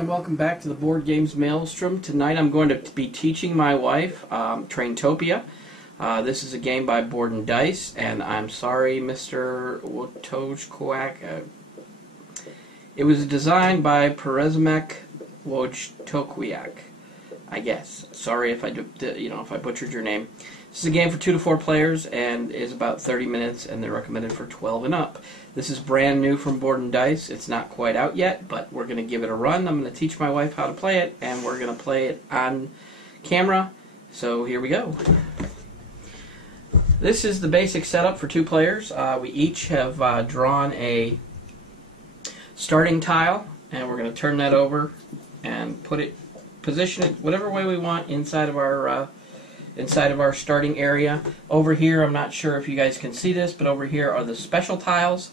and welcome back to the Board Games Maelstrom. Tonight I'm going to be teaching my wife Traintopia. This is a game by Board and Dice, and I'm sorry, Mr. Wojtkowiak. It was designed by Przemysław Wojtkowiak, I guess. Sorry if I butchered your name. This is a game for 2 to 4 players and is about 30 minutes, and they're recommended for 12 and up. This is brand new from Board and Dice. It's not quite out yet, but we're going to give it a run. I'm going to teach my wife how to play it, and we're going to play it on camera. So here we go. This is the basic setup for 2 players. We each have drawn a starting tile, and we're going to turn that over and position it whatever way we want inside of our starting area. Over here, I'm not sure if you guys can see this, but over here are the special tiles.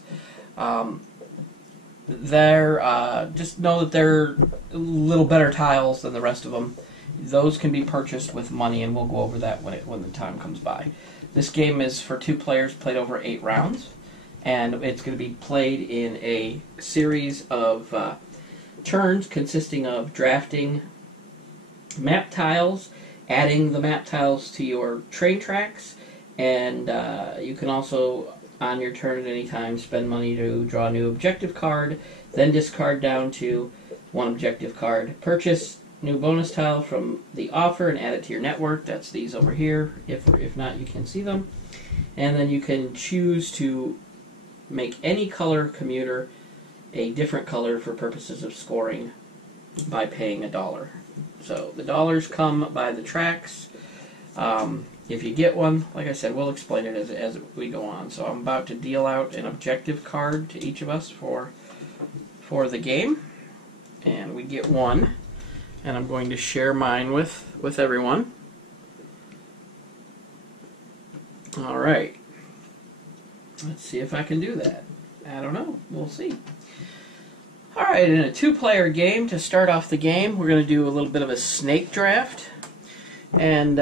Just know that they're a little better tiles than the rest of them. Those can be purchased with money, and we'll go over that when the time comes by. This game is for 2 players, played over 8 rounds, and it's going to be played in a series of turns consisting of drafting map tiles, adding the map tiles to your train tracks, and you can also, on your turn at any time, spend money to draw a new objective card, then discard down to 1 objective card. Purchase new bonus tile from the offer and add it to your network. That's these over here. If not, you can see them. And then you can choose to make any color commuter a different color for purposes of scoring by paying $1. So the dollars come by the tracks. If you get one, like I said, we'll explain it as we go on. So I'm about to deal out an objective card to each of us for the game, and we get 1, and I'm going to share mine with everyone. All right, let's see if I can do that. I don't know. We'll see. Alright, in a 2-player game, to start off the game, we're going to do a little bit of a snake draft. And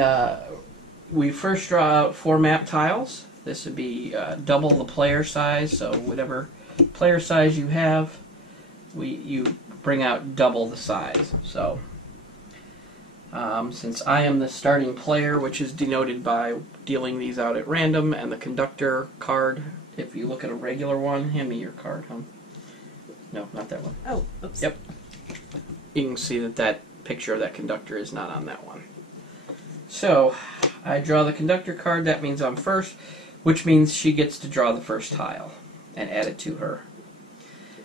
we first draw out 4 map tiles. This would be double the player size, so whatever player size you have, you bring out double the size. So, since I am the starting player, which is denoted by dealing these out at random, and the conductor card, if you look at a regular one, hand me your card, huh? No, not that one. Oh, oops. Yep. You can see that picture of that conductor is not on that one. So, I draw the conductor card. That means I'm first, which means she gets to draw the first tile and add it to her.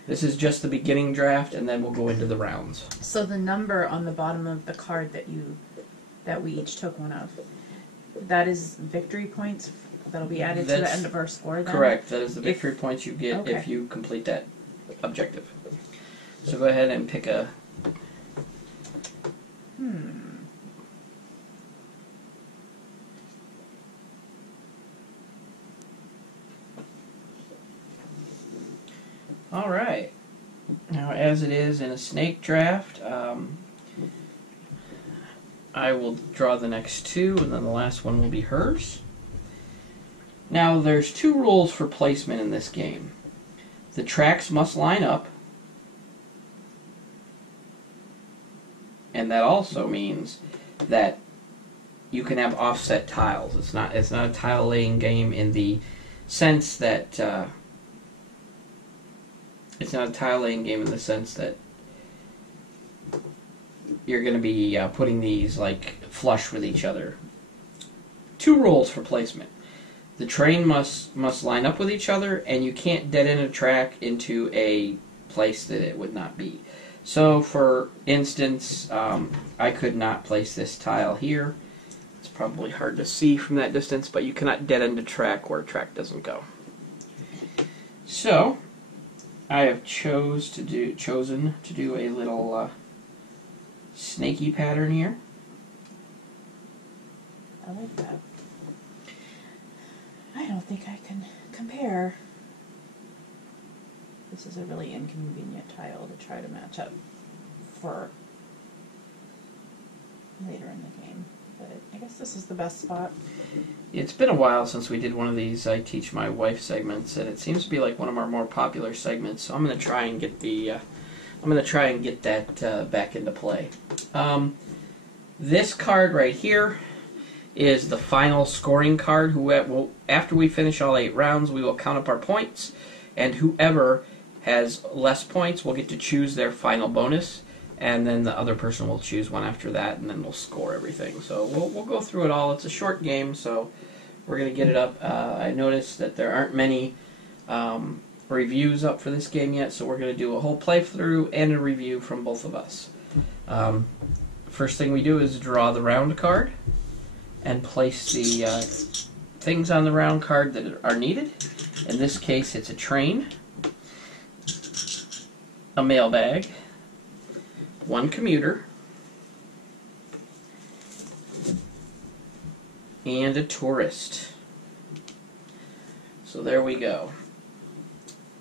This is just the beginning draft, and then we'll go into the rounds. So the number on the bottom of the card that we each took one of, that is victory points that'll be added to the end of our score then? Correct. That is the victory points you get if you complete that objective. So go ahead and pick a... Alright. Now, as it is in a snake draft, I will draw the next 2, and then the last one will be hers. Now, there's 2 rules for placement in this game. The tracks must line up, and that also means that you can have offset tiles. It's not a tile laying game in the sense that you're going to be putting these like flush with each other. 2 rules for placement. The train must line up with each other, and you can't dead end a track into a place that it would not be. So, for instance, I could not place this tile here. It's probably hard to see from that distance, but you cannot dead end a track where a track doesn't go. So, I have chosen to do a little snaky pattern here. I like that. I don't think I can compare. This is a really inconvenient tile to try to match up for later in the game, but I guess this is the best spot. It's been a while since we did one of these I Teach My Wife segments, and it seems to be like one of our more popular segments, so I'm going to try and get the I'm going to try and get that back into play. This card right here is the final scoring card. After we finish all 8 rounds, we will count up our points, and whoever has less points will get to choose their final bonus, and then the other person will choose one after that, and then we'll score everything. So we'll go through it all. It's a short game, so we're going to get it up. I noticed that there aren't many reviews up for this game yet, so we're going to do a whole playthrough and a review from both of us. First thing we do is draw the round card and place the things on the round card that are needed. In this case, it's a train, a mailbag, 1 commuter, and a tourist. So there we go.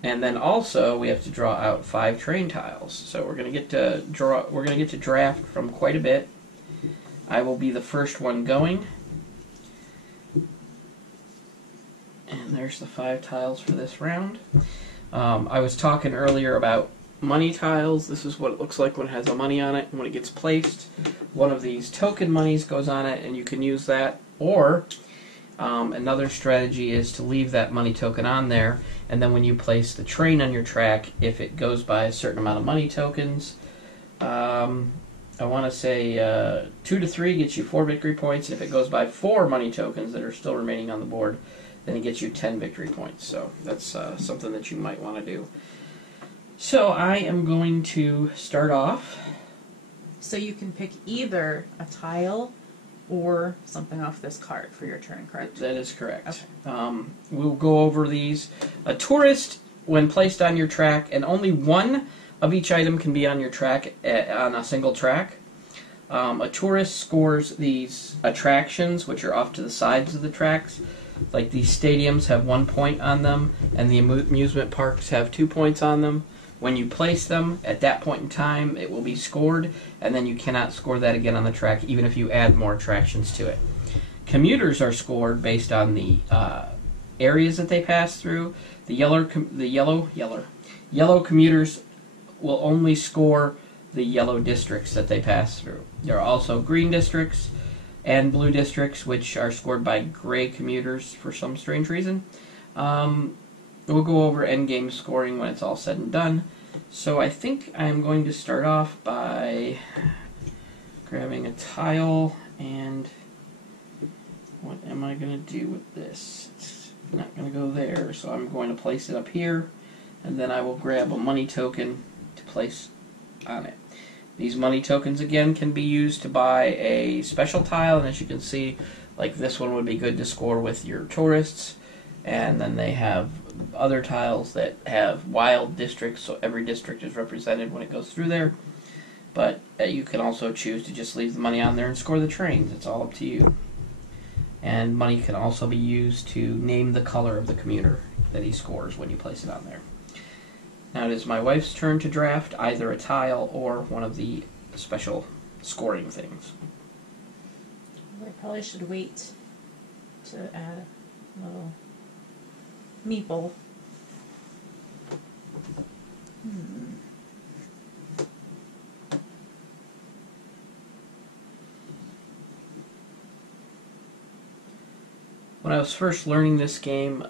And then also we have to draw out 5 train tiles. So we're going to get to draft from quite a bit. I will be the first one going. And there's the 5 tiles for this round. I was talking earlier about money tiles. This is what it looks like when it has a money on it. And when it gets placed, one of these token monies goes on it, and you can use that. Or another strategy is to leave that money token on there, and then when you place the train on your track, if it goes by a certain amount of money tokens, I want to say 2 to 3 gets you 4 victory points, and if it goes by 4 money tokens that are still remaining on the board, then it gets you 10 victory points. So that's something that you might want to do. So I am going to start off. So you can pick either a tile or something off this card for your turn, correct? That is correct. Okay. We'll go over these. A tourist, when placed on your track, and only one of each item can be on your track on a single track. A tourist scores these attractions, which are off to the sides of the tracks. Like these stadiums have 1 point on them, and the amusement parks have 2 points on them. When you place them, at that point in time, it will be scored, and then you cannot score that again on the track, even if you add more attractions to it. Commuters are scored based on the areas that they pass through. The yellow commuters will only score the yellow districts that they pass through. There are also green districts and blue districts, which are scored by gray commuters for some strange reason. We'll go over endgame scoring when it's all said and done. So I think I'm going to start off by grabbing a tile, and what am I going to do with this? It's not going to go there, so I'm going to place it up here, and then I will grab a money token to place on it. These money tokens again can be used to buy a special tile, and as you can see, like this one would be good to score with your tourists. And then they have other tiles that have wild districts, so every district is represented when it goes through there. But you can also choose to just leave the money on there and score the trains. It's all up to you. And money can also be used to name the color of the commuter that he scores when you place it on there. Now it is my wife's turn to draft either a tile or one of the special scoring things. I probably should wait to add a little meeple. When I was first learning this game,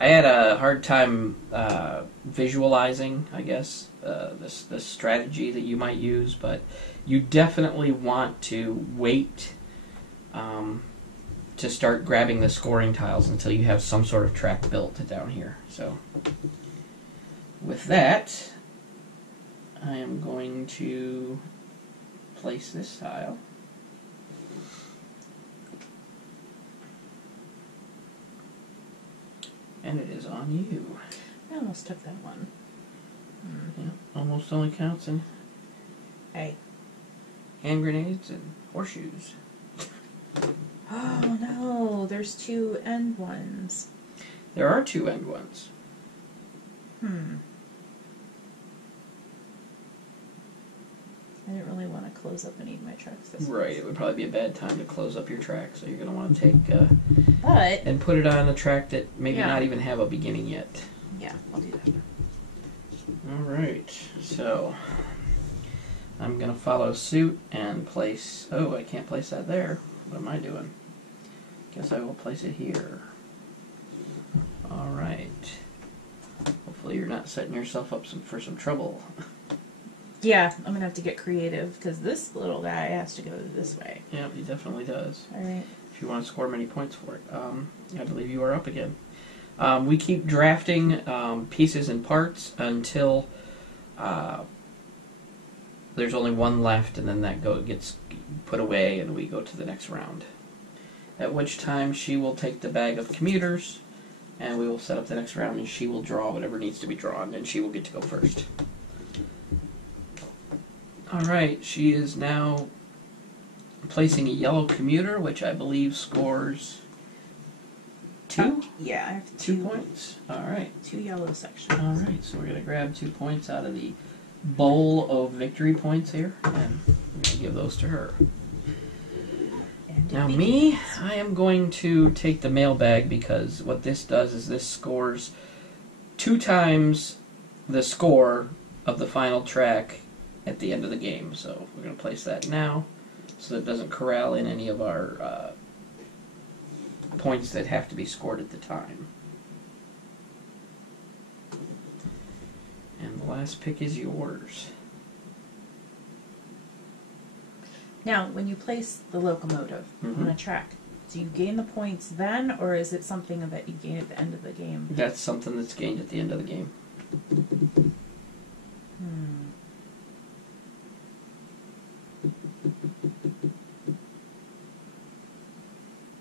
I had a hard time visualizing, I guess, this strategy that you might use, but you definitely want to wait to start grabbing the scoring tiles until you have some sort of track built down here. So with that, I am going to place this tile. And it is on you. I almost took that one. Yeah, almost only counts in Hey. hand grenades and horseshoes. Oh no, there's 2 end ones. There are 2 end ones. I didn't really want to close up any of my tracks this Right, week. it would probably be a bad time to close up your track, so you're going to want to take But and put it on a track that maybe Yeah. not even have a beginning yet. yeah, I'll do that. Alright, so I'm going to follow suit and place... Oh, I can't place that there. What am I doing? Guess I will place it here. Alright. Hopefully you're not setting yourself up for some trouble. Yeah, I'm going to have to get creative, because this little guy has to go this way. Yep, he definitely does. Alright. If you want to score many points for it. I believe you are up again. We keep drafting pieces and parts until there's only one left, and then that gets put away, and we go to the next round. At which time she will take the bag of commuters, and we will set up the next round, and she will draw whatever needs to be drawn, and she will get to go first. Alright, she is now placing a yellow commuter, which I believe scores 2? Yeah, I have 2 points. Alright. 2 yellow sections. Alright, so we're going to grab 2 points out of the bowl of victory points here, and we're going to give those to her. Now me, I am going to take the mailbag, because what this does is this scores 2 times the score of the final track at the end of the game. So we're going to place that now, so that it doesn't corral in any of our points that have to be scored at the time. And the last pick is yours. Now, when you place the locomotive on a track, do you gain the points then, or is it something that you gain at the end of the game? That's something that's gained at the end of the game.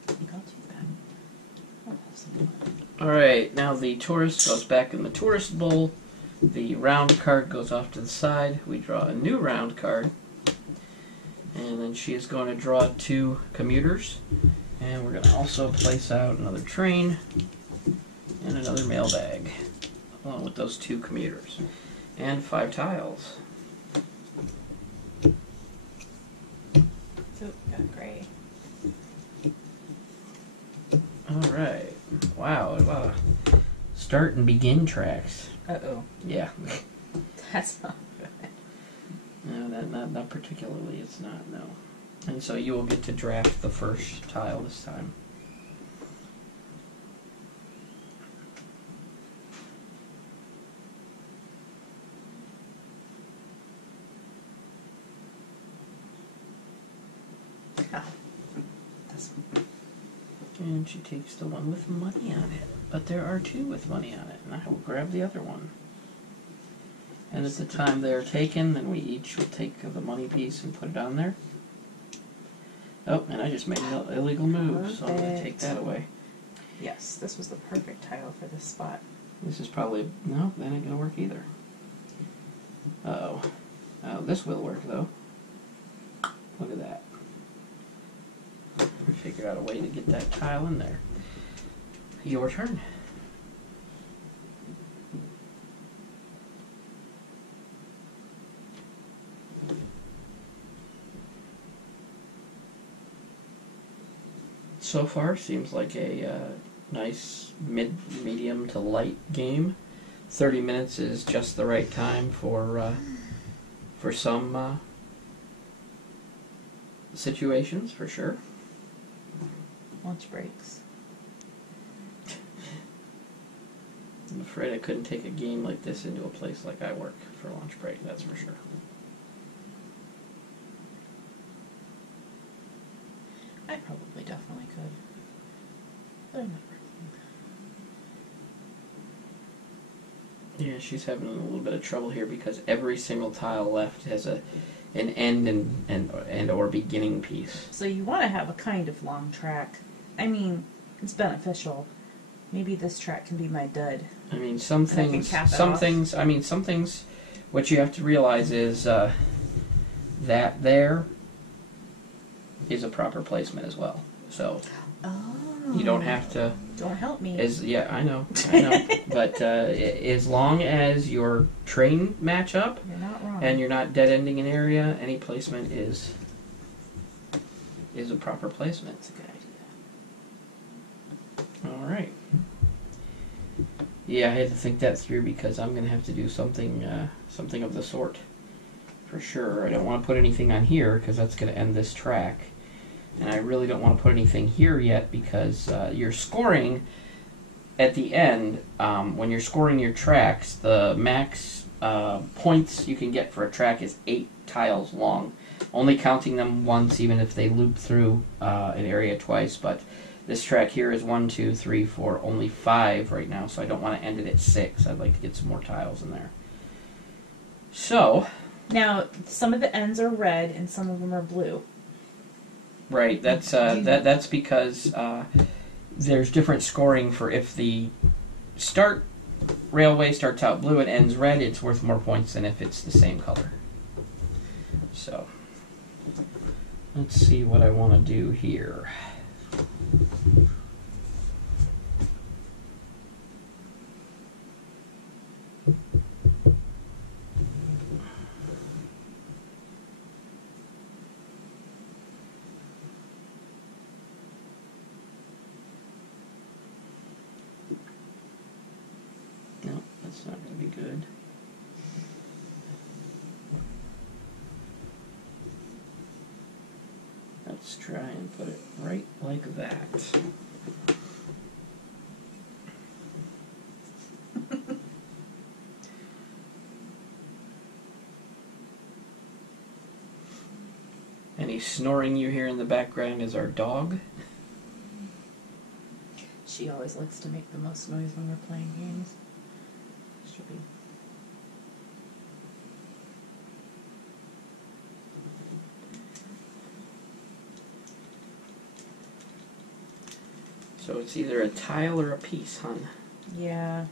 I think I'll do that. I'll have some fun. Alright, now the tourist goes back in the tourist bowl. The round card goes off to the side. We draw a new round card. And then she is going to draw 2 commuters. And we're going to also place out another train and another mailbag, along with those 2 commuters. And 5 tiles. So, got gray. Alright. Wow, a lot of start and begin tracks. Uh-oh. Yeah. That's not good. No, not particularly. It's not, no. And so you will get to draft the first tile this time. Oh. This one. And she takes the one with money on it. But there are 2 with money on it, and I will grab the other one. And at the time they are taken, then we each will take the money piece and put it on there. Oh, and I just made an illegal move, so I'm going to take that away. Yes, this was the perfect tile for this spot. This is probably... No, that ain't going to work either. Uh-oh. Oh, this will work, though. Look at that. We figured out a way to get that tile in there. Your turn. So far, seems like a nice medium to light game. 30 minutes is just the right time for some situations, for sure. Lunch breaks. I'm afraid I couldn't take a game like this into a place like I work for lunch break, that's for sure. I probably definitely could. But I'm not working. Yeah, she's having a little bit of trouble here because every single tile left has an end and or beginning piece. So you want to have a kind of long track. I mean, it's beneficial. Maybe this track can be my dud. I mean, some things, what you have to realize is that there is a proper placement as well. So you don't have to. Don't help me. Yeah, I know. But as long as your train match up, You're not wrong. and you're not dead ending an area, any placement is a proper placement. That's a good idea. All right. Yeah, I had to think that through because I'm going to have to do something something of the sort. For sure. I don't want to put anything on here because that's going to end this track. And I really don't want to put anything here yet because you're scoring at the end. When you're scoring your tracks, the max points you can get for a track is 8 tiles long. Only counting them once, even if they loop through an area twice. But this track here is 1, 2, 3, 4, only 5 right now, so I don't want to end it at 6. I'd like to get some more tiles in there. So now, some of the ends are red and some of them are blue. Right. That's because there's different scoring for if the start railway starts out blue and ends red, it's worth more points than if it's the same color. So let's see what I want to do here. No, that's not going to be good. Let's try and put it right like that. Any snoring you hear in the background is our dog. She always likes to make the most noise when we're playing games. She'll be... So it's either a tile or a piece, hon. Yeah.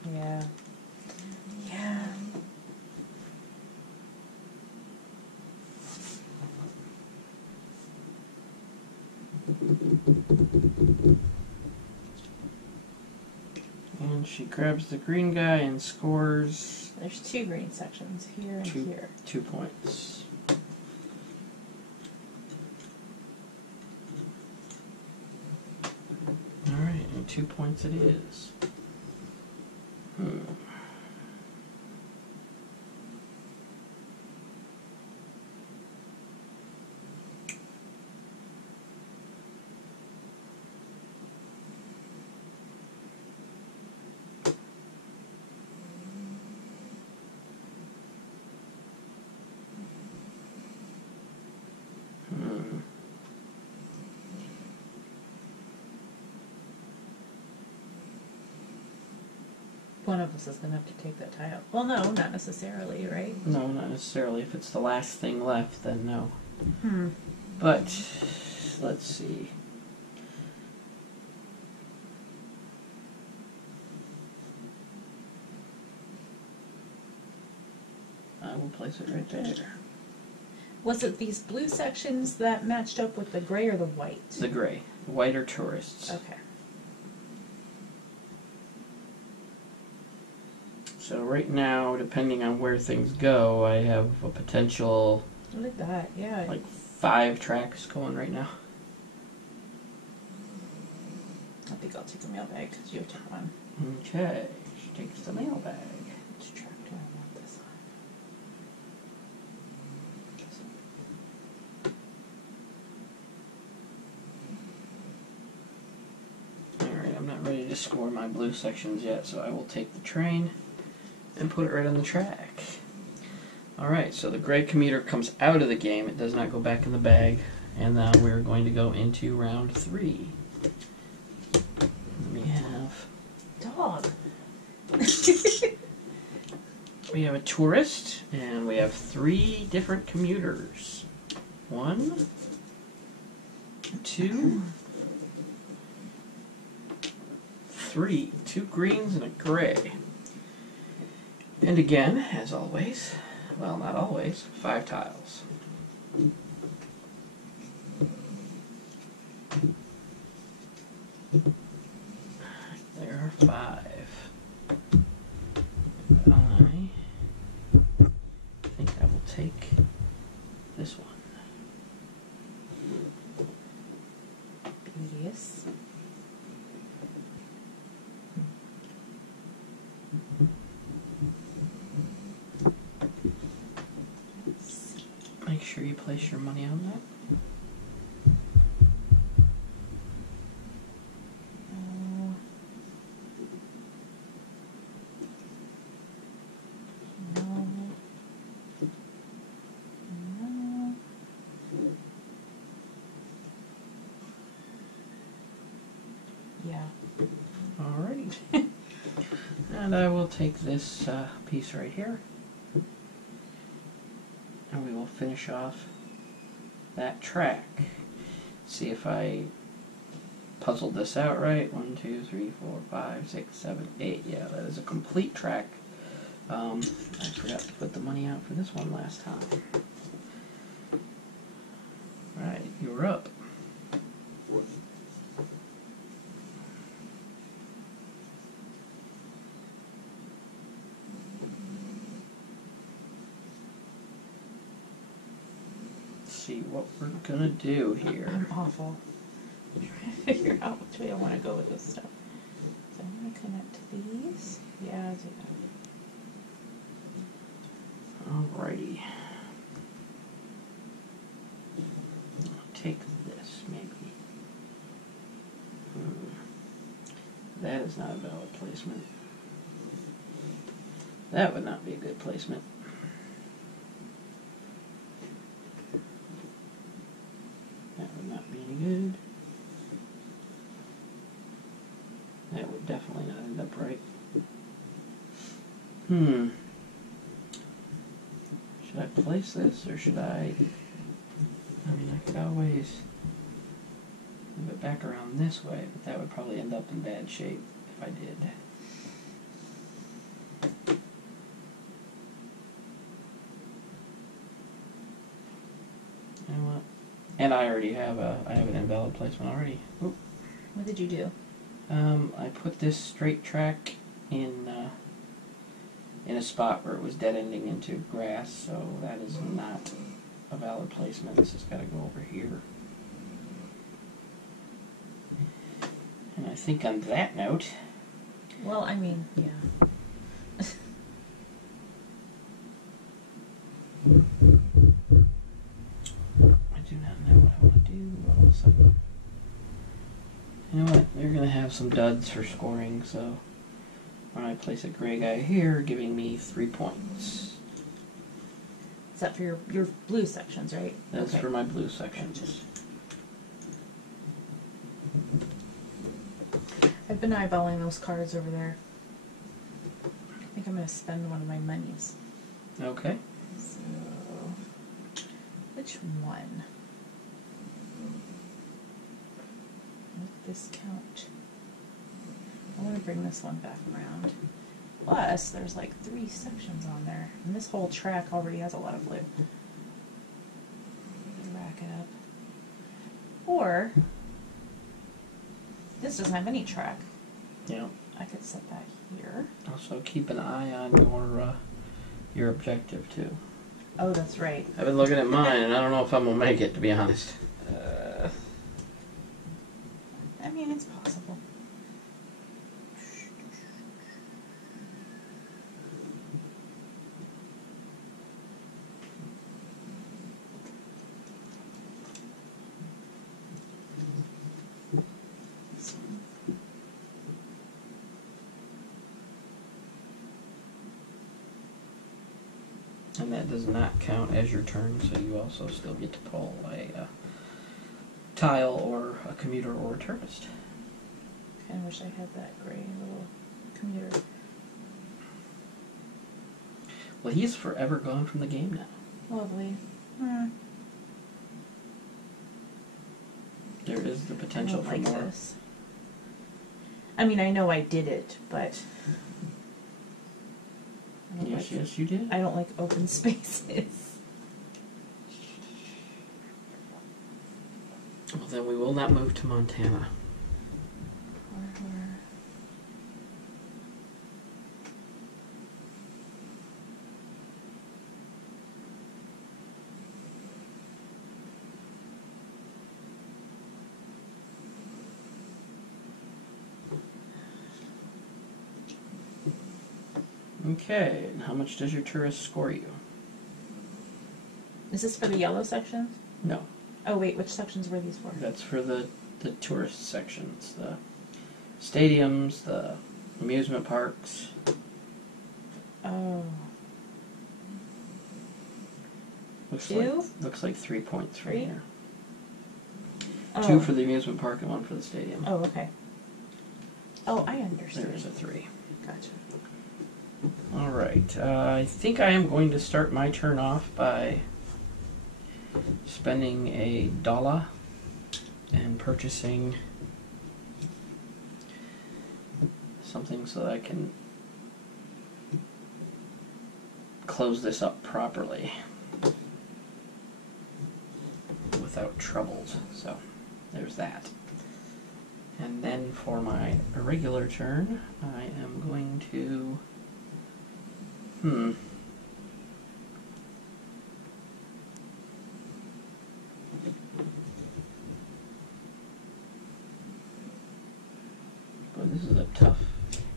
And she grabs the green guy and scores. There's 2 green sections, here and here. 2 points. Alright, and 2 points it is. One of us is going to have to take that tile. Well, no, not necessarily, right? No, not necessarily. If it's the last thing left, then no. Hmm. But, let's see. I will place it right there. Was it these blue sections that matched up with the gray or the white? The gray. The white are tourists. Okay. So right now, depending on where things go, I have a potential... Look at that, yeah. Like 5 tracks going right now. I think I'll take the mailbag because you have to have one. Okay, she takes the mailbag. Which track do I want this on? Alright, I'm not ready to score my blue sections yet, so I will take the train and put it right on the track. Alright, so the gray commuter comes out of the game. It does not go back in the bag. And now we're going to go into round 3. We have... Dog! We have a tourist, and we have 3 different commuters. 1, 2, 3. 2 greens and a gray. And again, as always, well, not always, 5 tiles. There are 5. I think I will take this one. Beauteous. sure you place your money on that. And I will take this piece right here, and we will finish off that track. See if I puzzled this out right. 1, 2, 3, 4, 5, 6, 7, 8. Yeah, that is a complete track. I forgot to put the money out for this one last time. Right, you're up. See what we're gonna do here. I'm awful. I'm trying to figure out which way I want to go with this stuff. So I'm going to connect to these. Yeah, I'll do that. Alrighty. I'll take this, maybe. That is not a valid placement. That would not be a good placement. That would not be any good. That would definitely not end up right. Should I place this, or should I mean, I could always move it back around this way, but that would probably end up in bad shape if I did. You know what? And I already have I have an invalid placement already. Oop. What did you do? I put this straight track in a spot where it was dead ending into grass, so that is not a valid placement. This has got to go over here. And I think on that note... Well, I mean, yeah. I do not know what I want to do all of a sudden. You know what? They're going to have some duds for scoring, so when I place a gray guy here, giving me 3 points. Is that for your blue sections, right? That's for my blue sections. I've been eyeballing those cards over there. I think I'm going to spend one of my monies. Okay. So, which one? Make this count. I want to bring this one back around. Plus, there's like 3 sections on there. And this whole track already has a lot of blue. Rack it up. Or, this doesn't have any track. Yeah. I could set that here. Also, keep an eye on your objective, too. Oh, that's right. I've been looking at mine, and I don't know if I'm going to make it, to be honest. I mean, it's possible. And that does not count as your turn, so you also still get to pull a tile or a commuter or a tourist. I wish I had that gray little commuter. Well, he's forever gone from the game now. Lovely. There is the potential for more. This. I mean, I know I did it, but... Yes, you did. I don't like open spaces. Well, then we will not move to Montana. Okay, and how much does your tourist score you? Is this for the yellow sections? No, Oh wait, which sections were these for? that's for the tourist sections, the stadiums, the amusement parks. Oh. Looks Two? looks like 3 points from Three? here. Oh. 2 for the amusement park and 1 for the stadium. Oh, okay. Oh, I understand. There's a 3. Gotcha. Alright, I think I am going to start my turn off by spending a dollar and purchasing something so that I can close this up properly without troubles. So there's that. And then for my irregular turn, I am going to Boy, this is a tough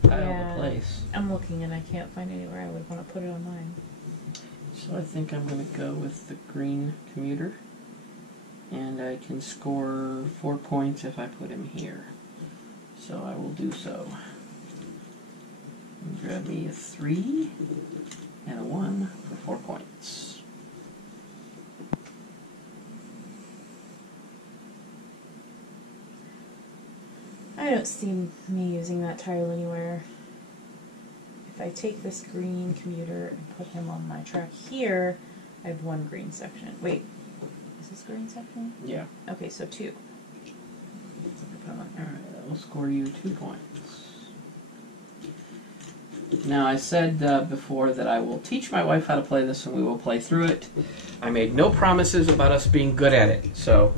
tile to place. I'm looking and I can't find anywhere I would want to put it on mine. So I think I'm going to go with the green commuter. And I can score 4 points if I put him here. So I will do so. Grab me a 3 and a 1 for 4 points. I don't see me using that tile anywhere. If I take this green commuter and put him on my track here, I have 1 green section. Wait, is this green section? Yeah. Okay, so 2. So I put him on there. Alright, that will score you 2 points. Now, I said before that I will teach my wife how to play this and we will play through it. I made no promises about us being good at it. So,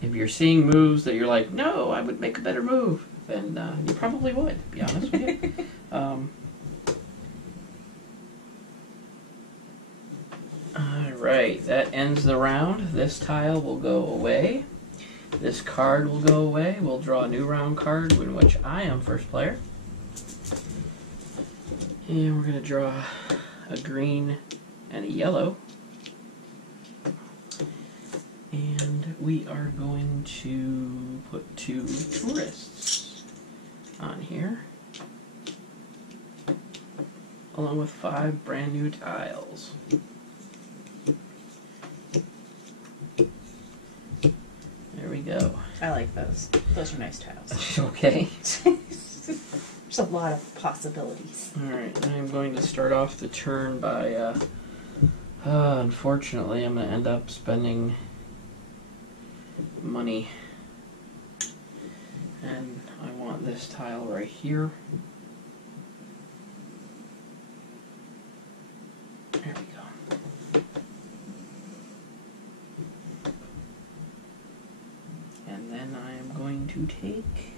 if you're seeing moves that you're like, no, I would make a better move, then you probably would, to be honest with you. Alright, that ends the round. This tile will go away. This card will go away. We'll draw a new round card in which I am first player. And we're going to draw a green and a yellow. And we are going to put 2 tourists on here, along with 5 brand new tiles. There we go. I like those. Those are nice tiles. Okay. There's a lot of possibilities. Alright, I'm going to start off the turn by, unfortunately, I'm going to end up spending money. And I want this tile right here. There we go. And then I am going to take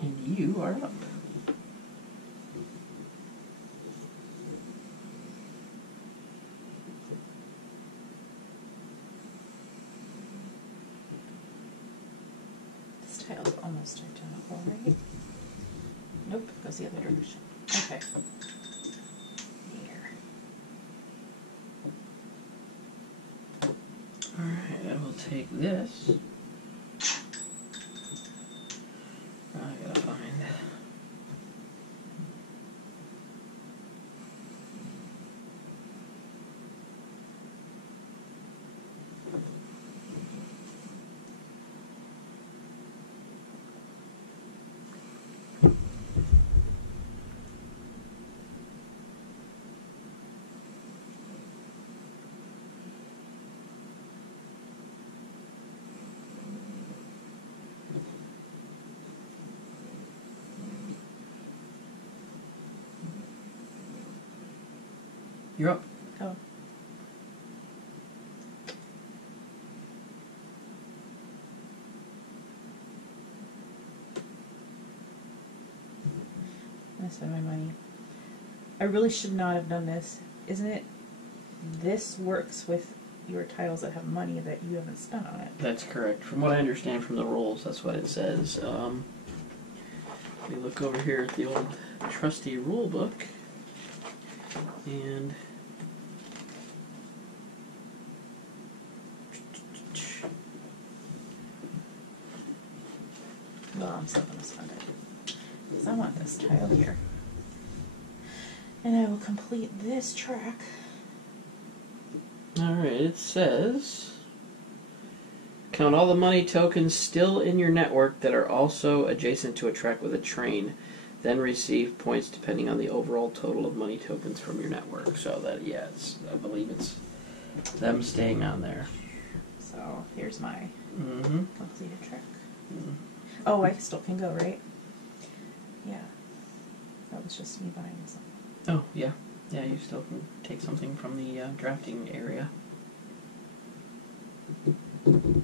and you are up. This tile's almost identical, right? Nope, goes the other direction. Okay. Here. Alright, I will take this. I gotta find. You're up. Oh. I'm gonna spend my money. I really should not have done this. Isn't it this works with your tiles that have money that you haven't spent on it. That's correct. From what I understand from the rules, that's what it says. We look over here at the old trusty rule book, and Well, I'm still going to spend it. Because I want this tile here. And I will complete this track. alright, it says count all the money tokens still in your network that are also adjacent to a track with a train. Then receive points depending on the overall total of money tokens from your network. So that, yeah, I believe it's them staying on there. So here's my completed track. Mm-hmm. Oh, I still can go, right? Yeah. That was just me buying something. Oh, yeah. Yeah, you still can take something from the drafting area. And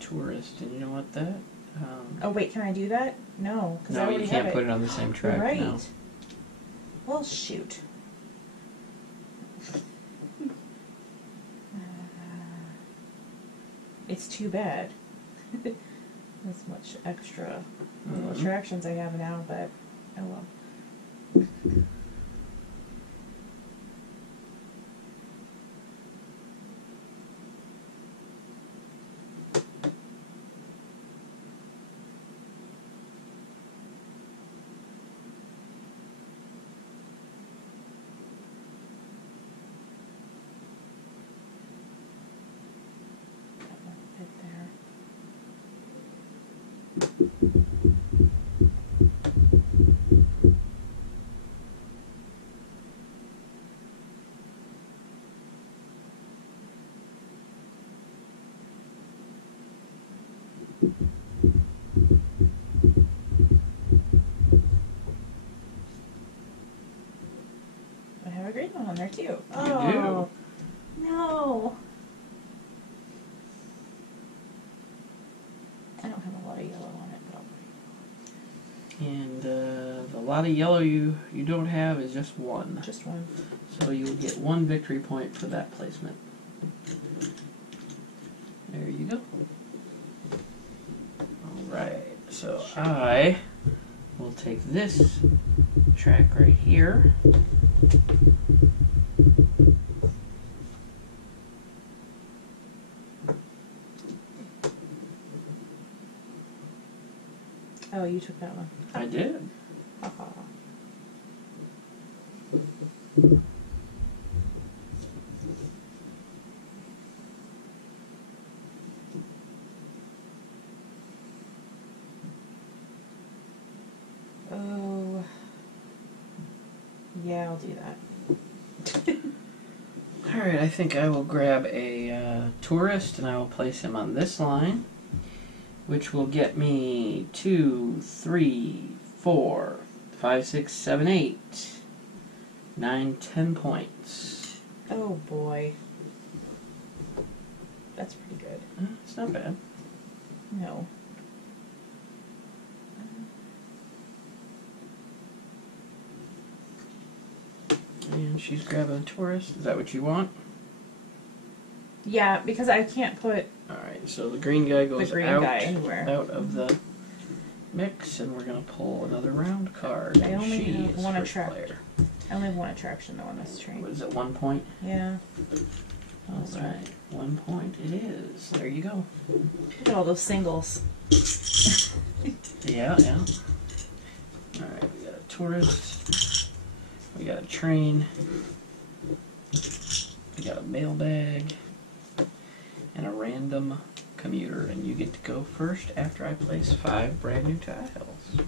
tourist, and you know what that? Oh, wait, can I do that? No, because I No, already you can't have put it on the same track. Right. No. Well, shoot. It's too bad. As much extra little attractions I have now, but oh well. Fit there. I have a green one on there too. You Oh, no. I don't have a lot of yellow on it, but I'll put And the lot of yellow you don't have is just one. just one. So you will get one victory point for that placement. There you go. Alright, so I will take this track right here. Oh, you took that one. I did. Haha. Oh. Yeah, I'll do that. Alright, I think I will grab a tourist and I will place him on this line, which will get me 2, 3, 4, 5, 6, 7, 8, 9, 10 points. Oh boy. That's pretty good. It's not bad. No. And she's grabbing a tourist. Is that what you want? Yeah, because I can't put Alright, so the green guy goes anywhere. out of the mix, and we're going to pull another round card. I only she have is one first attract. player. I only have one attraction though on this train. What is it, 1 point? Yeah. Oh, that's right. Alright, 1 point it is. There you go. Look at all those singles. Yeah, yeah. Alright, we got a tourist. We got a train. We got a mailbag. And a random commuter. And you get to go first after I place 5 brand new tiles.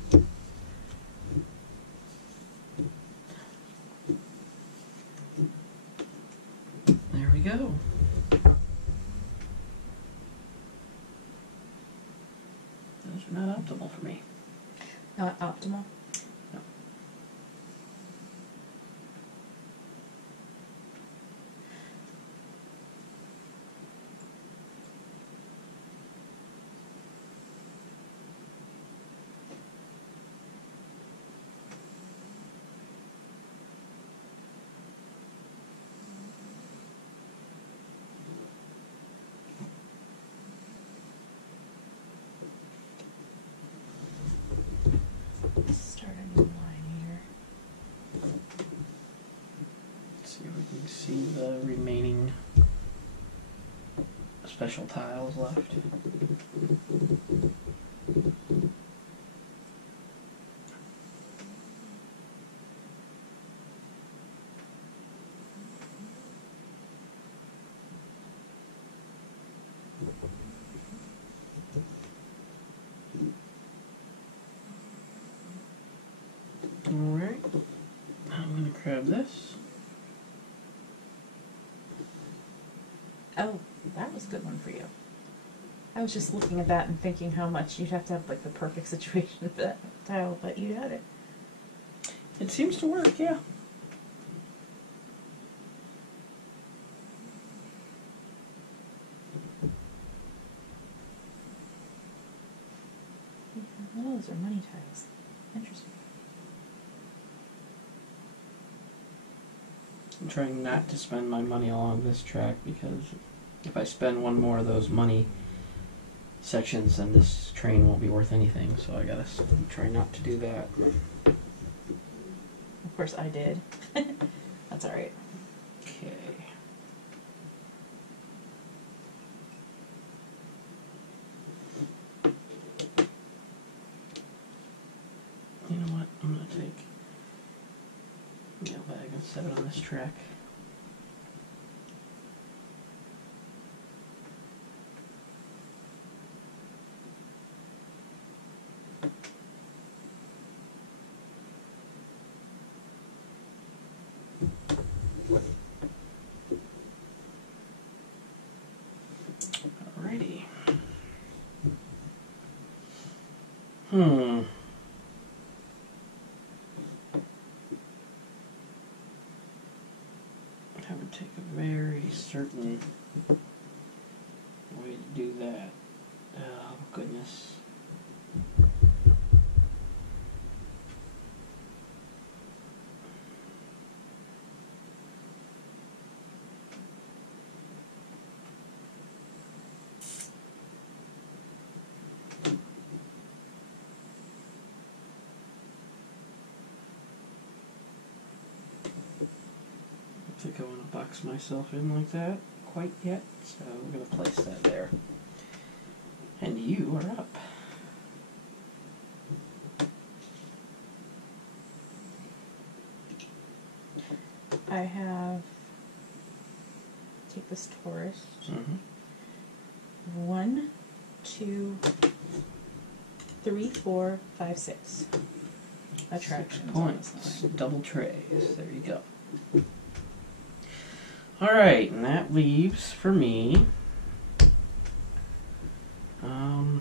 There we go. Those are not optimal for me. Not optimal. No. do the remaining special tiles left. Alright, I'm going to grab this. Oh, that was a good one for you. I was just looking at that and thinking how much you'd have to have like the perfect situation for that tile, but you had it. It seems to work, yeah. Oh, those are money tiles. Interesting. I'm trying not to spend my money along this track because if I spend one more of those money sections, then this train won't be worth anything. So I gotta try not to do that. Of course I did. That's alright. Okay. You know what? I'm gonna take mailbag and set it on this track. Alrighty. I would take a very certain way to do that. Oh, goodness. I don't think I want to box myself in like that quite yet, so we're going to place that there. And you are up. I have take this tourist. 1, 2, 3, 4, 5, 6 attractions. 6 points. Double trays. There you go. Alright, and that leaves for me. Well,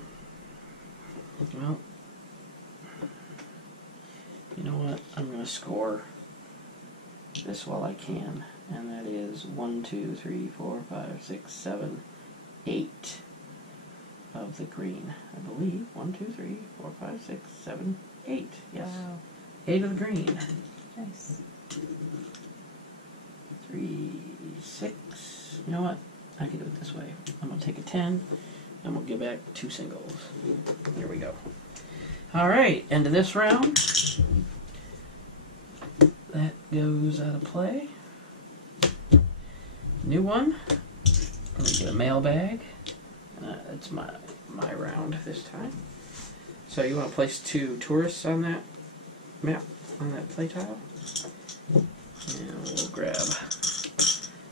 you know what? I'm going to score this while I can, and that is 1, 2, 3, 4, 5, 6, 7, 8 of the green. I believe 1, 2, 3, 4, 5, 6, 7, 8. Yes, Wow. 8 of the green. Nice. 3, 6. You know what? I can do it this way. I'm going to take a 10, and we'll give back 2 singles. Here we go. Alright, end of this round. That goes out of play. New one. I'm going to get a mailbag. It's my round this time. So you want to place 2 tourists on that map, on that play tile. And we'll grab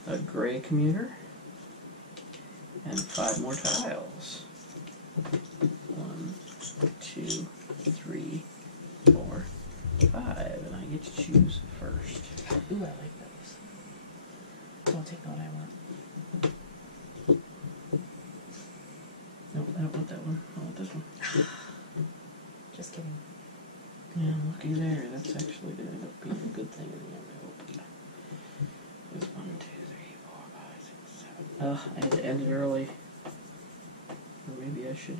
a gray commuter and 5 more tiles. 1, 2, 3, 4, 5, and I get to choose first. Ooh, I like those. Don't take the one I want. Nope, I don't want that one. I want this one. Just kidding. Yeah, looky there. That's actually going to end up being a good thing in the end, I hope. There's 1, 2, 3, 4, 5, 6, 7. I had to end it early. Or maybe I should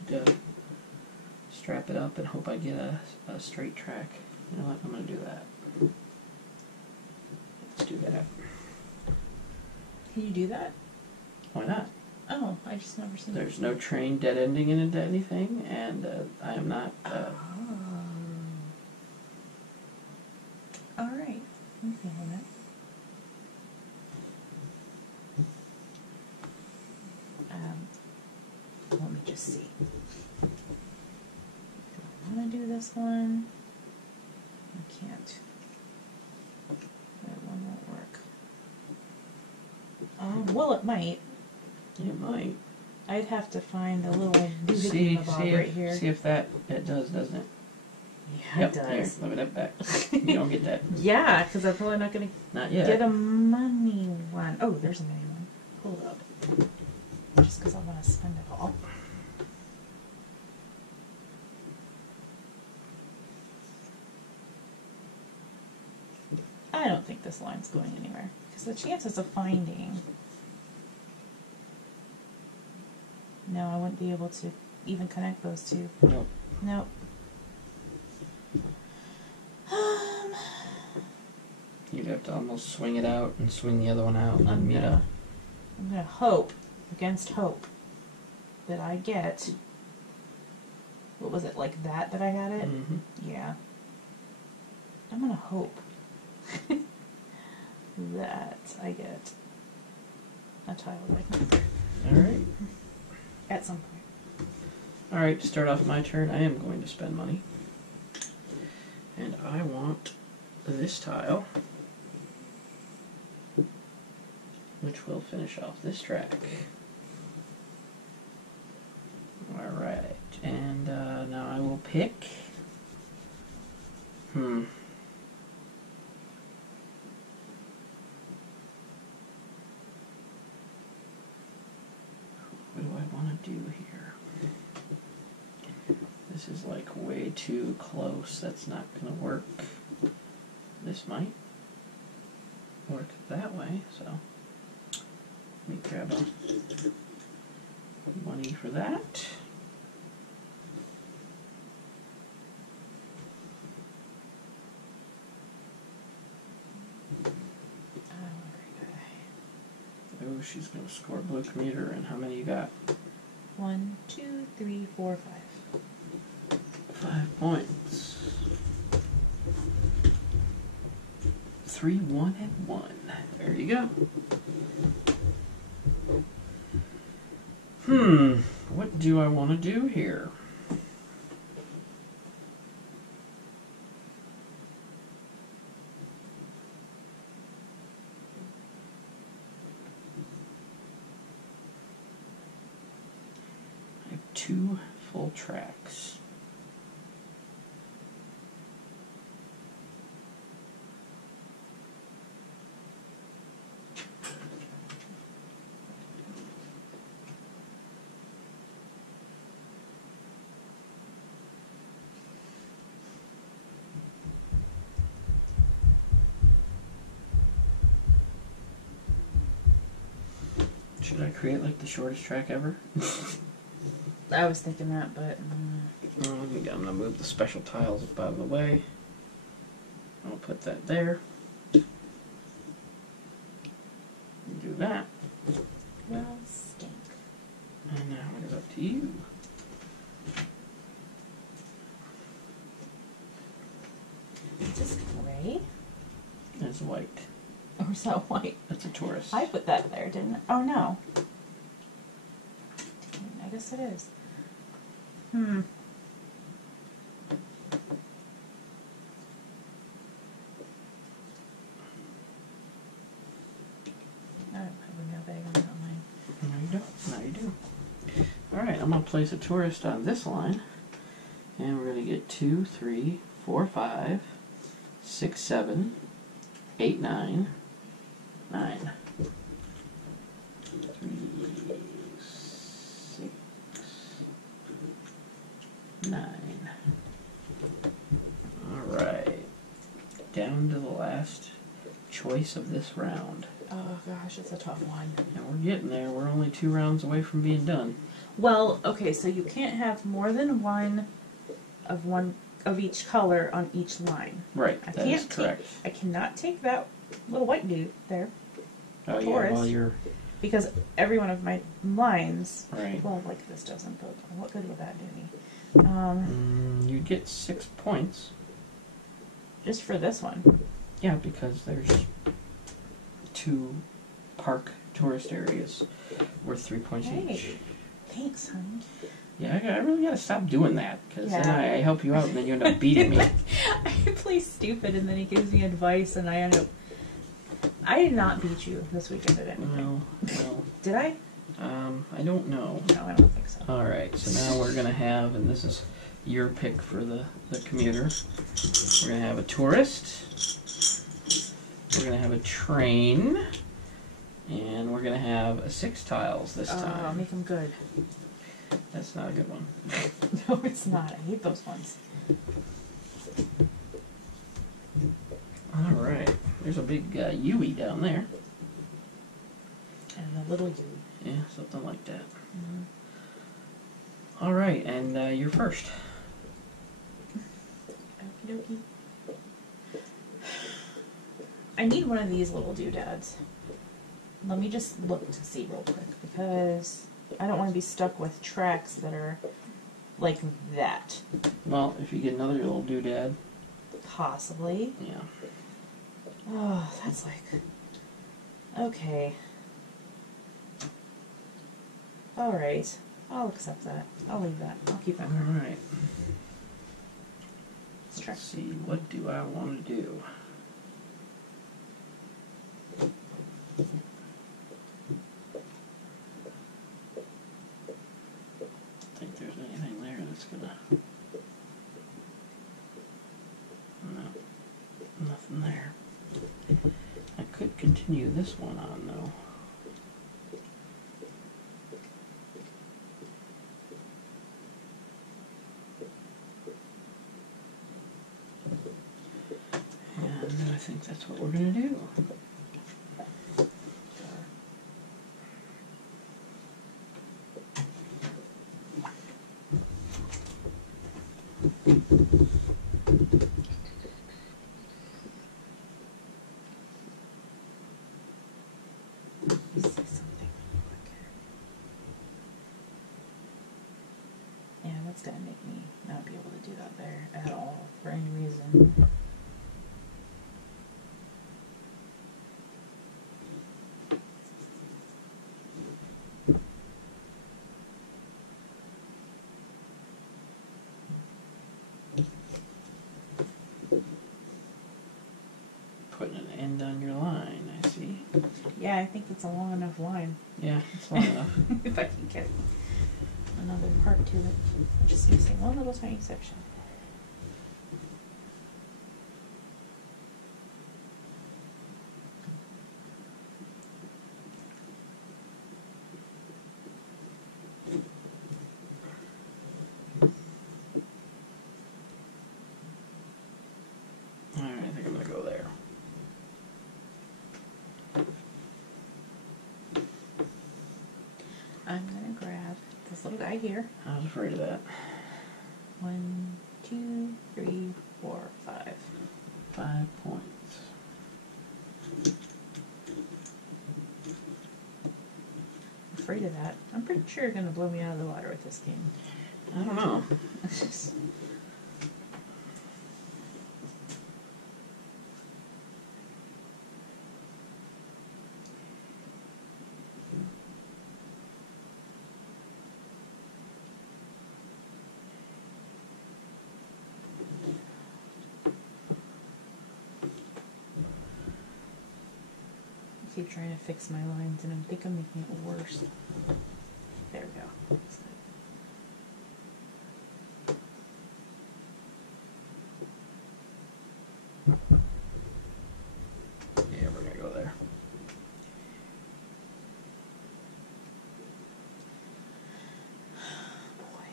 strap it up and hope I get a straight track. You know what? I'm going to do that. Let's do that. Can you do that? Why not? Oh, I just never seen There's no train dead ending into anything, and I am not... Alright. I'm feeling it. just see. Do I want to do this one? I can't. That one won't work. Well, it might. It might. I'd have to find the little See doohickey right if, here. see if that does, doesn't it? Yeah, Yep, it does. Here, look at that back. You don't get that. Yeah, because I'm probably not going Not to yet. get a money one. Oh, there's a money one. Hold up. Just because I want to spend it all. I don't think this line's going anywhere. Because the chances of finding... No, I wouldn't be able to even connect those two. Nope. Nope. You'd have to almost swing it out and swing the other one out and I'm meet gonna- up. I'm going to hope, against hope, that I get... What was it, like that I had it? Mm-hmm. Yeah. I'm going to hope that I get a tile like that Alright. at some point. Alright, to start off my turn, I am going to spend money. And I want this tile, which will finish off this track. Alright, and now I will pick... What do I want to do here? This is like way too close. That's not going to work. This might work that way, so let me grab money for that. Oh, she's going to score blue commuter. And how many you got? 1, 2, 3, 4, 5. 5 points. 3, 1, and 1. There you go. What do I want to do here? I have 2 full tracks. Should I create like the shortest track ever? I was thinking that, but... I'm gonna move the special tiles up out of the way. I'll put that there. And do that. Well, stink. And now it is up to you. Is this gray? It's white. Or is that white? That's a Taurus. I put that there, didn't I? Oh, no. I guess it is. I don't have a mailbag on that line. No, you don't. Now you do. Alright, I'm going to place a tourist on this line. And we're going to get 2, 3, 4, 5, 6, 7, 8, 9, 9. 3, 6, 9. Alright. Down to the last choice of this round. Oh, gosh, it's a tough one. And we're getting there. We're only 2 rounds away from being done. Well, okay, so you can't have more than one of each color on each line. Right, I that is can't correct. I cannot take that little white dude there. Oh yeah, Taurus. well you're... Because every one of my lines, Right. well, like this doesn't, but what good would that do me? You'd get 6 points. Just for this one. Yeah, because there's 2 park tourist areas worth 3 points Hey, each. thanks, honey. Yeah, I really gotta stop doing that, because then Yeah. I help you out and then you end up beating me. I play stupid and then he gives me advice and I end up... I did not beat you this weekend at anything. No. Did I? I don't know. No, I don't think so. Alright, so now we're gonna have, and this is your pick for the commuter, we're gonna have a tourist, we're gonna have a train, and we're gonna have 6 tiles this time. I'll make them good. That's not a good one. No, it's not. I hate those ones. Alright, there's a big Yui down there. And a little you. Yeah, something like that. Mm-hmm. Alright, and you're first. Okie dokie. I need one of these little doodads. Let me just look to see real quick, because I don't want to be stuck with tracks that are like that. Well, if you get another little doodad. Possibly. Yeah. Oh, that's like... Okay. Alright. I'll accept that. I'll leave that. I'll keep that. Alright. Let's try. Let's see, what do I want to do? Think there's anything there that's gonna... No, nothing there. I could continue this one on though. And I think that's what we're gonna do. Let's see something. Yeah, that's gonna make me not be able to do that there at all for any reason. Putting an end on your line, I see. Yeah, I think that's a long enough line. Yeah, it's long enough. If I can get another part to it. I'm just missing one little tiny section. Alright, I think I'm gonna go there. I'm gonna grab this little guy here. I was afraid of that. 1, 2, 3, 4, 5. 5 points. Afraid of that. I'm pretty sure you're gonna blow me out of the water with this game. I don't know. I keep trying to fix my lines and I think I'm making it worse. There we go. That's good. Yeah, we're gonna go there. Boy.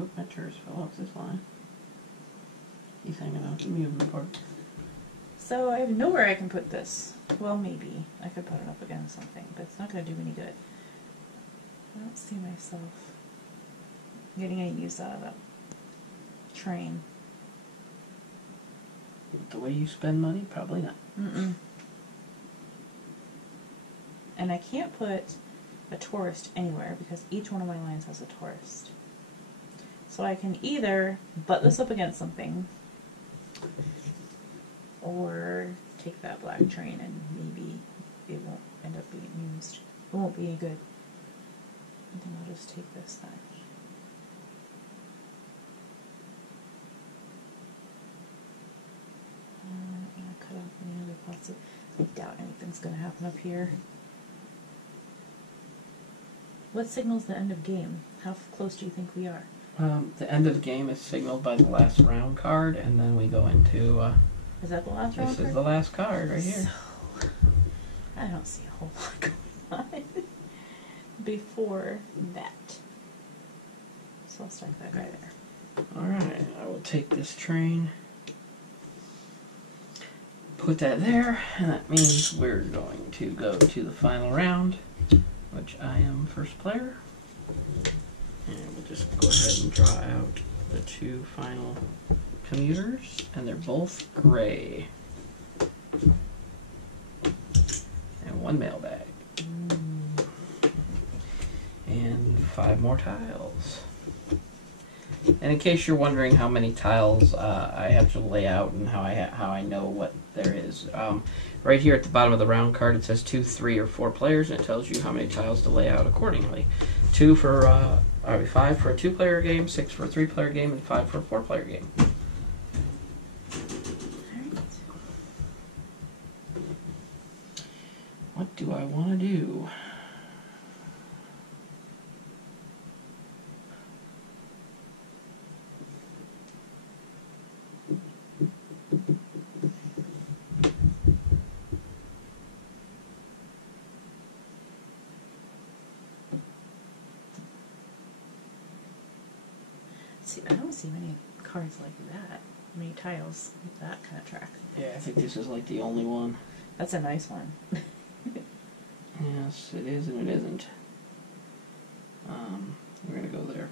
Oop, my chairs fell off this line. He's hanging out the moving part. So I have nowhere I can put this. Well, maybe. I could put it up against something, but it's not going to do any good. I don't see myself getting any use out of that train. The way you spend money, probably not. Mm-mm. And I can't put a tourist anywhere because each one of my lines has a tourist. So I can either butt this up against something or take that black train and maybe it won't end up being used. It won't be any good. I think I'll just take this then. I'm going to cut off any other plots. I doubt anything's going to happen up here. What signals the end of game? How close do you think we are? The end of the game is signaled by the last round card, and then we go into... is that the last round card? This is the last card right here. So, I don't see a whole lot going on before that. So I'll start that guy there. Alright, I will take this train, put that there, and that means we're going to go to the final round, which I am first player. And we'll just go ahead and draw out the two final commuters, and they're both gray. And one mailbag. And 5 more tiles. And in case you're wondering how many tiles I have to lay out and how I know what there is, right here at the bottom of the round card it says 2, 3, or 4 players, and it tells you how many tiles to lay out accordingly. 5 for a 2-player game, 6 for a 3-player game, and 5 for a 4-player game. What do I want to do? See, I don't see many cards like that. Many tiles with that kind of track. Yeah, I think this is like the only one. That's a nice one. Yes, it is and it isn't. We're going to go there.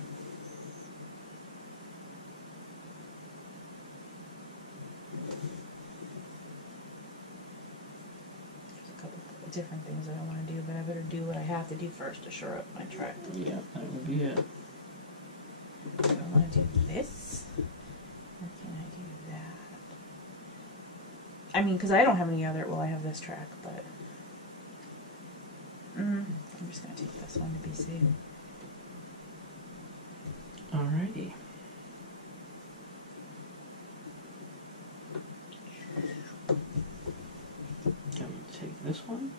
There's a couple of different things that I want to do, but I better do what I have to do first to shore up my track. Yeah, that would be it. Do I want to do this? Or can I do that? I mean, because I don't have any other... Well, I have this track, but... I'm just going to take this one to be safe. Alrighty. I'm going to take this one.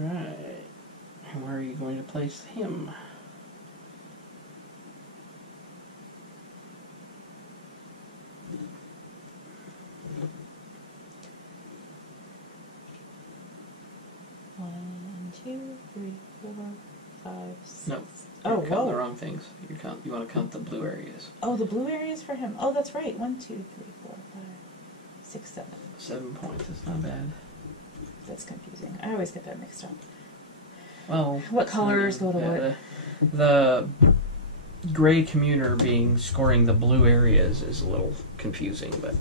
Alright. And where are you going to place him? One, 2, 3, 4, 5, 6. No. Oh, You're counting whoa. the wrong things. You want to count the blue areas. Oh, the blue areas for him. Oh, that's right. 1, 2, 3, 4, 5, 6, 7. 7 points. That's not bad. That's confusing. I always get that mixed up. Well, What colors go to what? The gray commuter scoring the blue areas is a little confusing, but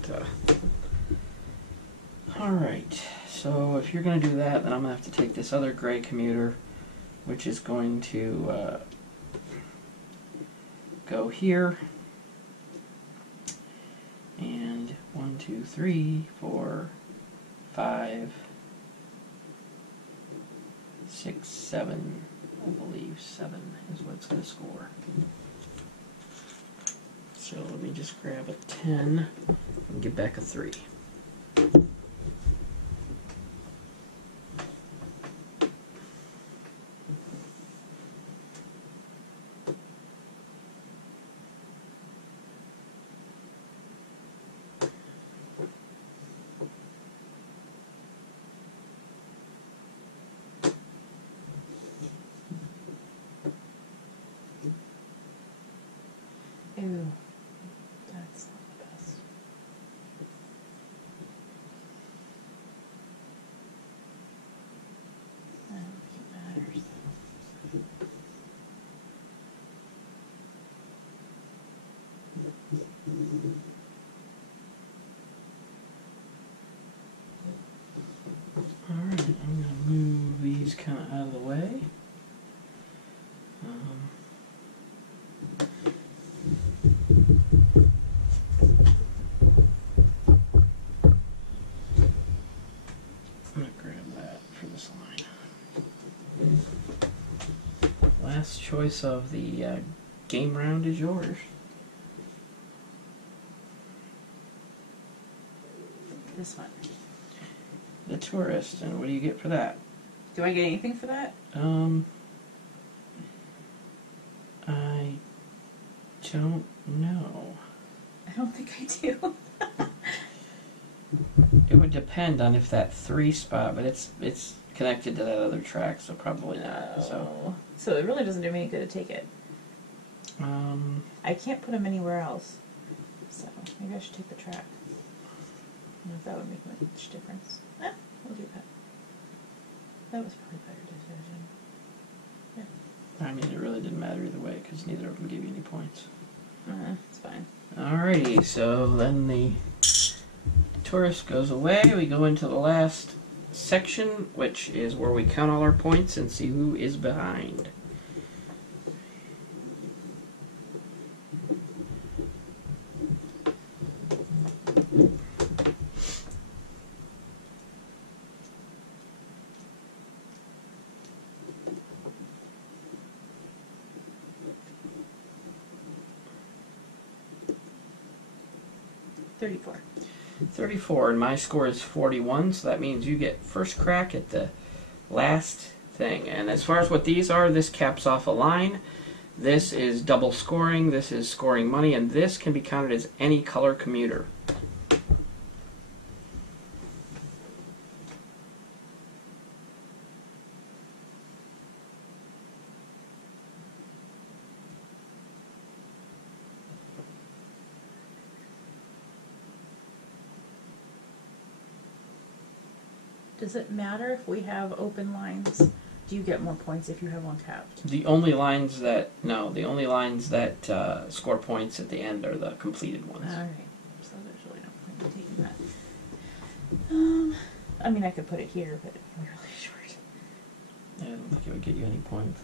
all right. So if you're going to do that, then I'm going to have to take this other gray commuter, which is going to go here. And 1, 2, 3, 4, 5, 6, 7. I believe 7 is what it's going to score. So let me just grab a 10 and get back a 3. Ew. That's not the best. kind of out of the way. I'm going to grab that for this line. Last choice of the game round is yours. This one. The tourist, and what do you get for that? Do I get anything for that? I don't know. I don't think I do. It would depend on if that 3 spot, but it's connected to that other track, so probably not. So it really doesn't do me any good to take it. I I can't put them anywhere else. So maybe I should take the track. I don't know if that would make much difference. We'll do that. That was probably a better decision. Yeah. I mean, it really didn't matter either way because neither of them gave you any points. It's fine. Alrighty, so then the tourist goes away. We go into the last section, which is where we count all our points and see who is behind. $34. 34, and my score is 41, so that means you get first crack at the last thing. And as far as what these are, this caps off a line, this is double scoring, this is scoring money, and this can be counted as any color commuter. Does it matter if we have open lines? Do you get more points if you have one capped? The only lines that score points at the end are the completed ones. Alright, so there's really no point in taking that. I mean, I could put it here, but it'd be really short. I don't think it would get you any points.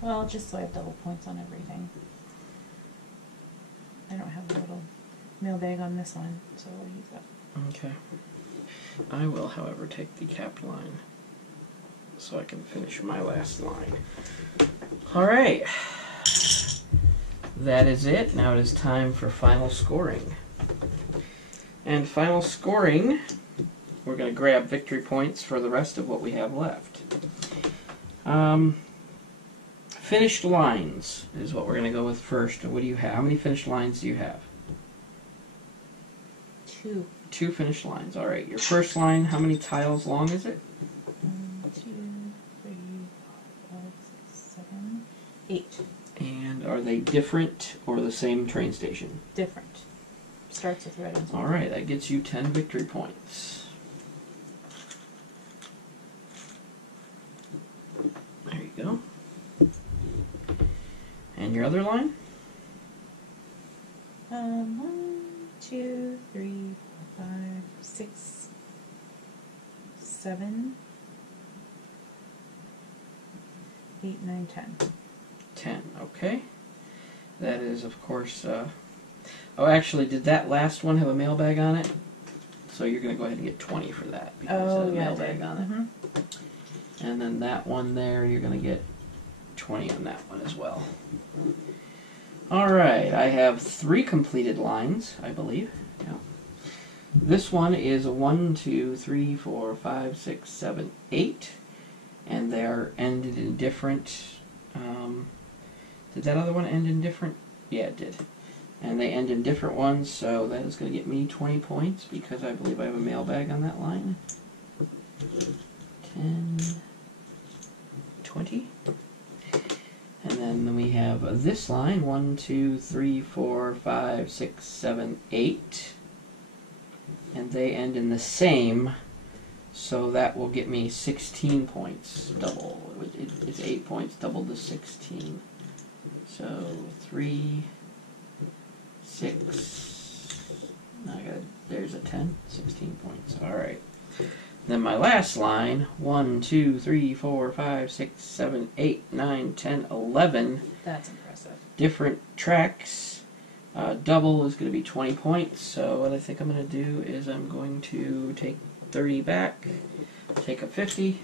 Well, just so I have double points on everything. I don't have a little mailbag on this one, so I'll use that. Okay. I will, however, take the capped line so I can finish my last line. Alright. That is it. Now it is time for final scoring. And final scoring, we're going to grab victory points for the rest of what we have left. Finished lines is what we're going to go with first. What do you have? How many finished lines do you have? 2. 2 finished lines. All right. Your first line, how many tiles long is it? 1, 2, 3, 4, 5, 6, 7, 8. And are they different or the same train station? Different. Starts with red and All right. That gets you 10 victory points. There you go. And your other line? 1, 2, 3, 4, 5, 6, 7, 8, 9, 10. 10. Okay. That is, of course. Oh, actually, did that last one have a mailbag on it? So you're going to go ahead and get 20 for that because it had a mailbag on it. And then that one there, you're going to get 20 on that one as well. Alright, I have 3 completed lines, I believe. Yeah. This one is a 1, 2, 3, 4, 5, 6, 7, 8. And they're ended in different... did that other one end in different? Yeah, it did. And they end in different ones, so that is going to get me 20 points because I believe I have a mailbag on that line. 10, 20. And then we have this line, 1, 2, 3, 4, 5, 6, 7, 8. And they end in the same, so that will get me 16 points, double. It's 8 points, double to 16. So 3, 6. There's a 10, 16 points. All right. Then my last line, 1, 2, 3, 4, 5, 6, 7, 8, 9, 10, 11. That's impressive. Different tracks. Double is going to be 20 points. So what I think I'm going to do is I'm going to take 30 back, take a 50.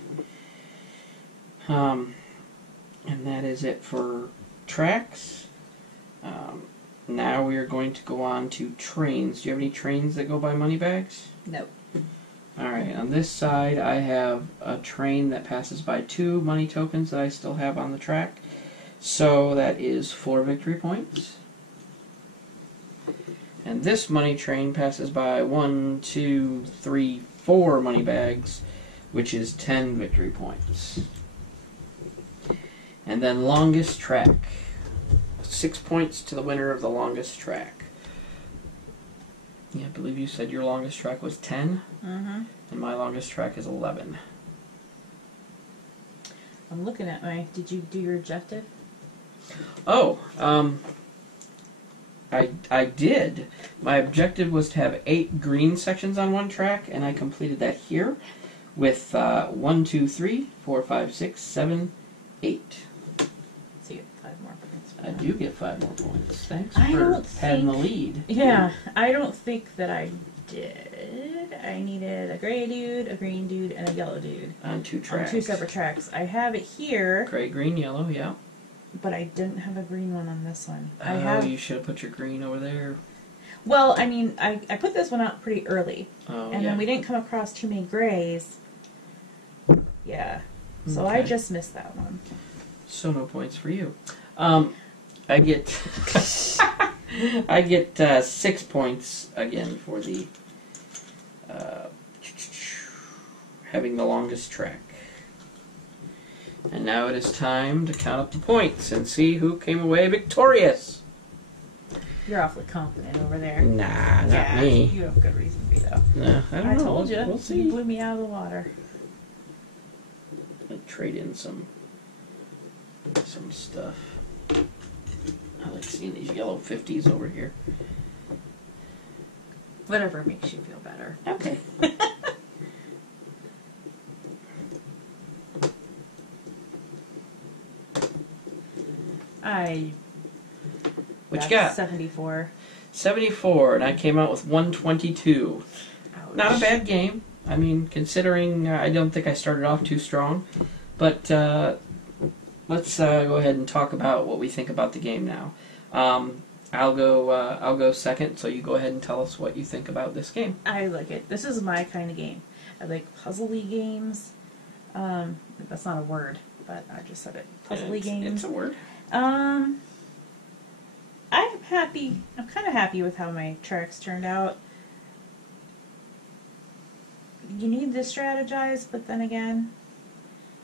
And that is it for tracks. Now we are going to go on to trains. Do you have any trains that go by money bags? Nope. Alright, on this side I have a train that passes by 2 money tokens that I still have on the track. So that is 4 victory points. And this money train passes by 1, 2, 3, 4 money bags, which is 10 victory points. And then longest track. 6 points to the winner of the longest track. Yeah, I believe you said your longest track was 10. Mm-hmm. And my longest track is 11. I'm looking at my... Did you do your objective? Oh, I did. My objective was to have 8 green sections on one track, and I completed that here with 1, 2, 3, 4, 5, 6, 7, 8. So you get 5 more points. I do get 5 more points. Thanks I for don't having the think- lead. Yeah, I don't think that I did. I needed a gray dude, a green dude, and a yellow dude. On 2 tracks. On 2 separate tracks. I have it here, Gray, green, yellow, yeah. but I didn't have a green one on this one. I Oh, have... you should have put your green over there. Well, I mean, I put this one out pretty early. Oh, And yeah. then we didn't come across too many grays. Yeah. So I Okay. just missed that one. So no points for you. I get I get 6 points again for the having the longest track. And now it is time to count up the points and see who came away victorious. You're awfully confident over there. Nah, not yeah, me. You have good reason to be, though. Nah, I don't know. told you. We'll You see. blew me out of the water. I'll trade in some stuff. I like seeing these yellow 50s over here. Whatever makes you feel better. Okay. What you got? 74. 74, and I came out with 122. Ouch. Not a bad game. I mean, considering I don't think I started off too strong. But let's go ahead and talk about what we think about the game now. I'll go second, so you go ahead and tell us what you think about this game. I like it. This is my kind of game. I like puzzle-y games. That's not a word, but I just said it. Puzzle-y games. It's a word. I'm happy. I'm kind of happy with how my tracks turned out. You need to strategize, but then again,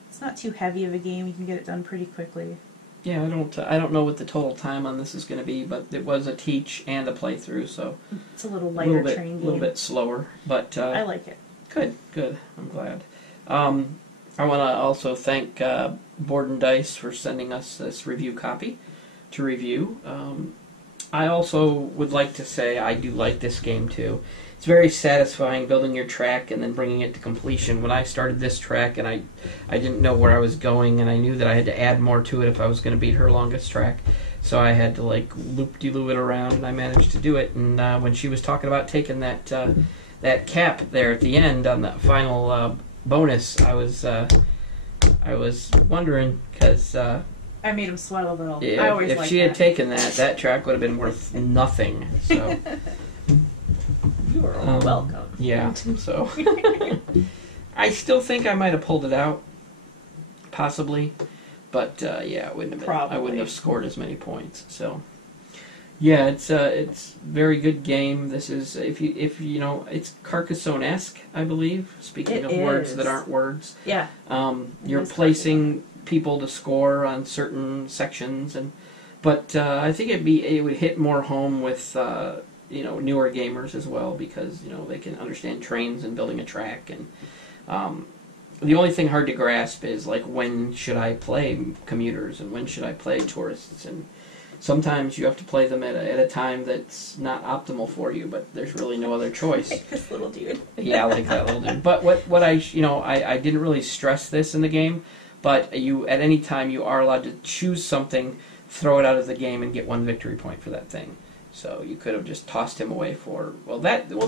it's not too heavy of a game. You can get it done pretty quickly. Yeah, I don't know what the total time on this is going to be, but it was a teach and a playthrough, so It's a little lighter train game. a little bit slower, but I like it. Good. I'm glad. I want to also thank Board and Dice for sending us this review copy to review. I also would like to say I do like this game too. It's very satisfying building your track and then bringing it to completion. When I started this track and I didn't know where I was going, and I knew that I had to add more to it if I was going to beat her longest track. So I had to like loop-de-loo it around, and I managed to do it. And when she was talking about taking that cap there at the end on the final bonus, I was wondering because I made him sweat a little. I if, always if like she that. had taken that track would have been worth nothing. So You are welcome. yeah, so I still think I might have pulled it out, possibly, but yeah, it wouldn't have been. Probably. I wouldn't have scored as many points. So yeah, it's very good game. This is if you know it's Carcassonne-esque, I believe. Speaking It of words is. that aren't words, Yeah. you're is placing people to score on certain sections, but I think it would hit more home with newer gamers as well, because they can understand trains and building a track, and the only thing hard to grasp is like when should I play commuters and when should I play tourists, and sometimes you have to play them at a time that's not optimal for you, but there's really no other choice. Like this little dude. Yeah, I like that little dude. But what I didn't really stress this in the game, but you at any time you are allowed to choose something, throw it out of the game, and get 1 victory point for that thing. So you could have just tossed him away for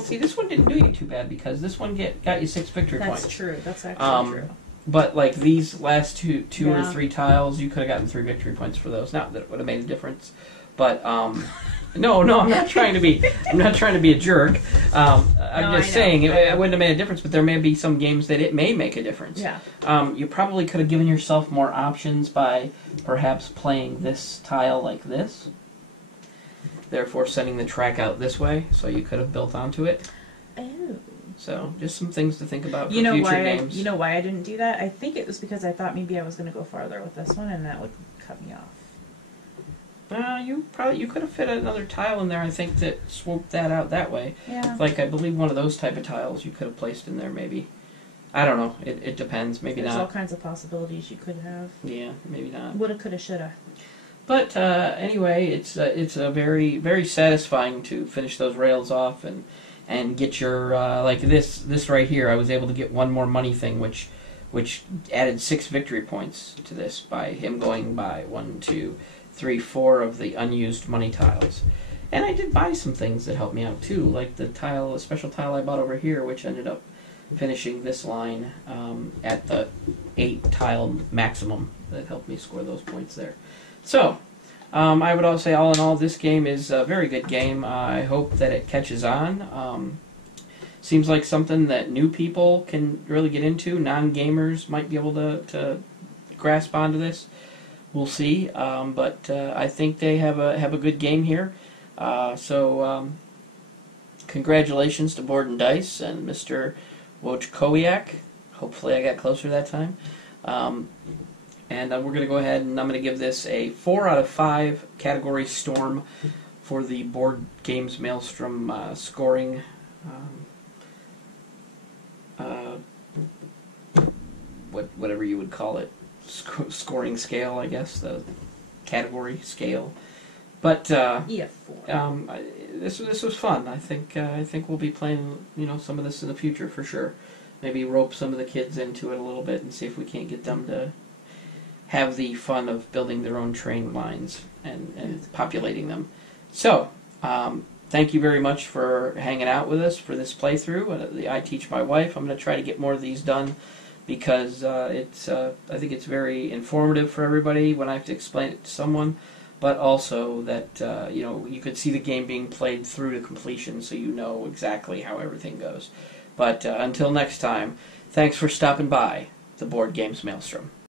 see, this one didn't do you too bad because this one got you 6 victory points. That's true. That's actually true. But like these last two Yeah. or 3 tiles, you could have gotten 3 victory points for those. Not that it would have made a difference, but no, I'm not trying to be. I'm not trying to be a jerk. I'm just saying it wouldn't have made a difference. But there may be some games that it may make a difference. Yeah. You probably could have given yourself more options by perhaps playing this tile like this. Therefore, sending the track out this way, so you could have built onto it. Oh. So, just some things to think about for You know future why? games. You know why I didn't do that? I think it was because I thought maybe I was going to go farther with this one, and that would cut me off. You could have fit another tile in there. I think that swooped that out that way. Yeah. Like I believe one of those type of tiles you could have placed in there. Maybe. I don't know. It depends. Maybe There's not. all kinds of possibilities you could have. Yeah, maybe not. Woulda, coulda, shoulda. But anyway, it's a very very satisfying to finish those rails off and get your like this right here. I was able to get one more money thing, which added 6 victory points to this by him going by 1, 2, 3, 4 of the unused money tiles. And I did buy some things that helped me out too, like a special tile I bought over here, which ended up finishing this line at the 8 tile maximum that helped me score those points there. So, I would also say, all in all, this game is a very good game. I hope that it catches on. Seems like something that new people can really get into. Non-gamers might be able to grasp onto this. We'll see. But I think they have a good game here. So, congratulations to Board and Dice and Mr. Wojkowiak. Hopefully I got closer that time. And we're going to go ahead and I'm going to give this a 4 out of 5 category storm for the Board Games Maelstrom scoring. Whatever you would call it. Scoring scale, I guess. The category scale. But Yeah, 4. this was fun. I think we'll be playing some of this in the future for sure. Maybe rope some of the kids into it a little bit and see if we can't get them to have the fun of building their own train lines and populating them. So, thank you very much for hanging out with us for this playthrough. I teach my wife. I'm going to try to get more of these done because I think it's very informative for everybody when I have to explain it to someone, but also that you could see the game being played through to completion so you know exactly how everything goes. But until next time, thanks for stopping by the Board Games Maelstrom.